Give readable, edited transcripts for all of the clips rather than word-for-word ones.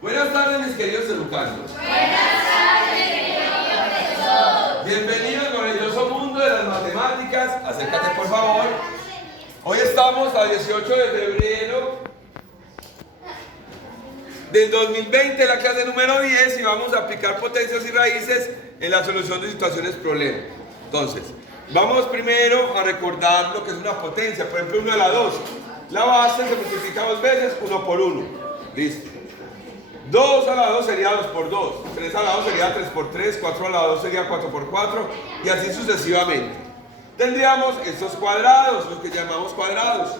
Buenas tardes, mis queridos educandos. Buenas tardes, querido profesor. Bienvenidos al maravilloso mundo de las matemáticas. Acércate, por favor. Hoy estamos a 18 de febrero del 2020, la clase número 10, y vamos a aplicar potencias y raíces en la solución de situaciones problema. Entonces, vamos primero a recordar lo que es una potencia. Por ejemplo, 1 a la 2. La base se multiplica 2 veces, 1 por 1. Listo. 2 a la 2 sería 2 por 2, 3 a la 2 sería 3 por 3, 4 a la 2 sería 4 por 4 y así sucesivamente. Tendríamos estos cuadrados, los que llamamos cuadrados.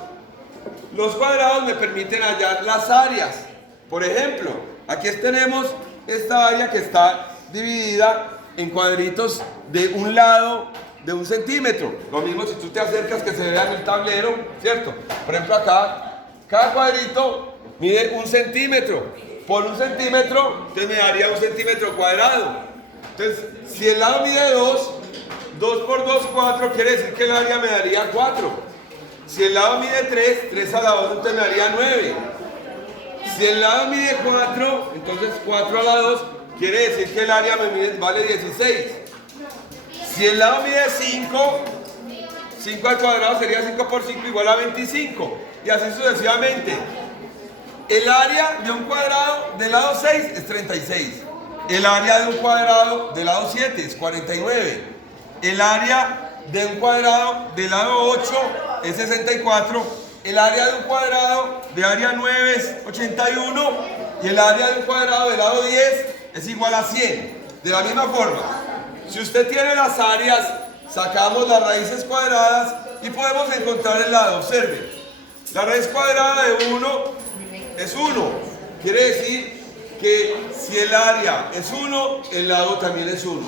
Los cuadrados me permiten hallar las áreas. Por ejemplo, aquí tenemos esta área que está dividida en cuadritos de un lado de 1 centímetro. Lo mismo si tú te acercas que se vea en el tablero, ¿cierto? Por ejemplo, acá, cada cuadrito mide 1 centímetro. Por 1 centímetro, entonces me daría 1 centímetro cuadrado. Entonces, si el lado mide 2, 2 por 2, 4, quiere decir que el área me daría 4. Si el lado mide 3, 3 a la 2, entonces me daría 9. Si el lado mide 4, entonces 4 a la 2, quiere decir que el área vale 16. Si el lado mide 5, 5 al cuadrado sería 5 por 5 igual a 25. Y así sucesivamente. El área de un cuadrado del lado 6 es 36. El área de un cuadrado del lado 7 es 49. El área de un cuadrado del lado 8 es 64. El área de un cuadrado de área 9 es 81. Y el área de un cuadrado del lado 10 es igual a 100. De la misma forma, si usted tiene las áreas, sacamos las raíces cuadradas y podemos encontrar el lado. Observe, la raíz cuadrada de 1 es 1, quiere decir que si el área es 1, el lado también es 1.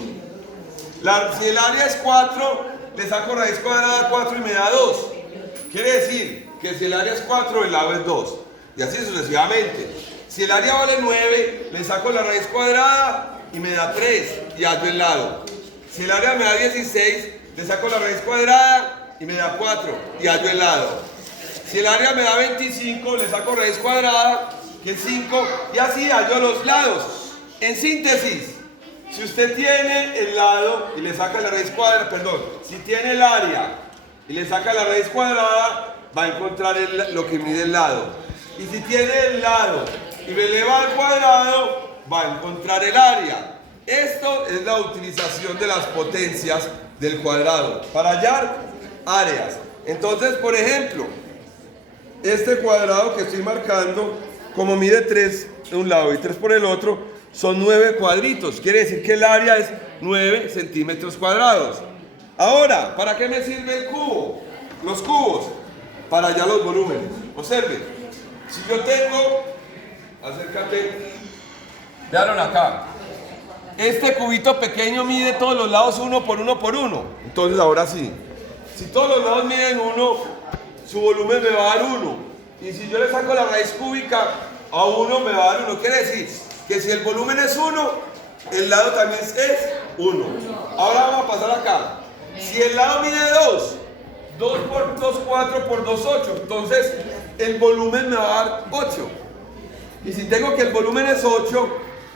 Si el área es 4, le saco raíz cuadrada 4 y me da 2. Quiere decir que si el área es 4, el lado es 2. Y así sucesivamente. Si el área vale 9, le saco la raíz cuadrada y me da 3 y hallo el lado. Si el área me da 16, le saco la raíz cuadrada y me da 4 y hallo el lado. Si el área me da 25, le saco raíz cuadrada, que es 5, y así hallo los lados. En síntesis, si usted tiene el lado y le saca la raíz cuadrada, si tiene el área y le saca la raíz cuadrada, va a encontrar lo que mide el lado. Y si tiene el lado y me eleva al cuadrado, va a encontrar el área. Esto es la utilización de las potencias del cuadrado para hallar áreas. Entonces, por ejemplo, este cuadrado que estoy marcando, como mide 3 de un lado y 3 por el otro, son 9 cuadritos. Quiere decir que el área es 9 centímetros cuadrados. Ahora, ¿para qué me sirve el cubo? Los cubos, para hallar los volúmenes. Observe, si yo tengo, acércate, vean acá, este cubito pequeño mide todos los lados 1 por 1 por 1. Entonces, ahora sí, si todos los lados miden 1, su volumen me va a dar 1. Y si yo le saco la raíz cúbica a 1, me va a dar 1. Quiere decir que si el volumen es 1, el lado también es 1. Ahora vamos a pasar acá. Si el lado mide 2, 2 por 2, 4 por 2, 8. Entonces, el volumen me va a dar 8. Y si tengo que el volumen es 8,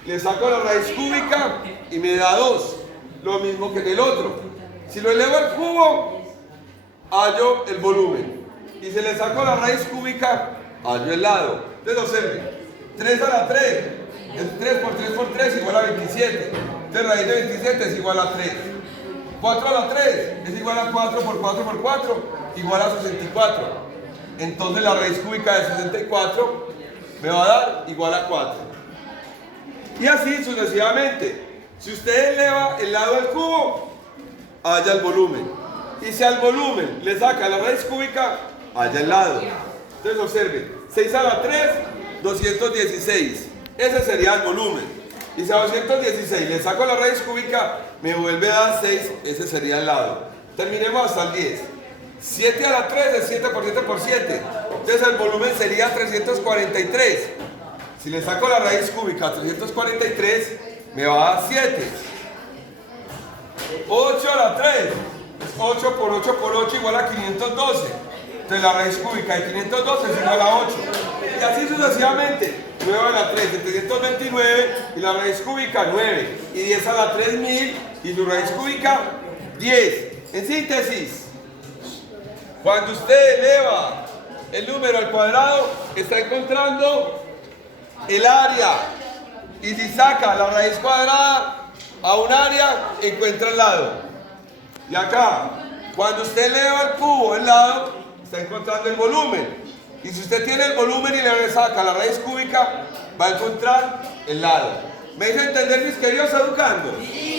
le saco la raíz cúbica y me da 2. Lo mismo que en el otro. Si lo elevo al cubo, hallo el volumen. Y si le saco la raíz cúbica, hallo el lado. Entonces observen, 3 a la 3, 3 por 3 por 3 igual a 27. Entonces raíz de 27 es igual a 3. 4 a la 3 es igual a 4 por 4 por 4, igual a 64. Entonces la raíz cúbica de 64 me va a dar igual a 4. Y así sucesivamente. Si usted eleva el lado del cubo, halla el volumen. Y si al volumen le saca la raíz cúbica, halla el lado. Entonces observe, 6 a la 3, 216. Ese sería el volumen. Y si a 216 le saco la raíz cúbica, me vuelve a dar 6, ese sería el lado. Terminemos hasta el 10. 7 a la 3 es 7 por 7 por 7. Entonces el volumen sería 343. Si le saco la raíz cúbica a 343, me va a dar 7. 8 a la 3 es 8 por 8 por 8 igual a 512. Entonces la raíz cúbica de 512 es igual a 8. Y así sucesivamente. 9 a la 3, 729 y la raíz cúbica 9. Y 10 a la 3000 y su raíz cúbica 10. En síntesis, cuando usted eleva el número al cuadrado, está encontrando el área. Y si saca la raíz cuadrada a un área, encuentra el lado. Y acá, cuando usted eleva el cubo al lado, está encontrando el volumen. Y si usted tiene el volumen y le saca la raíz cúbica, va a encontrar el lado. ¿Me hizo entender, mis queridos educandos? Sí.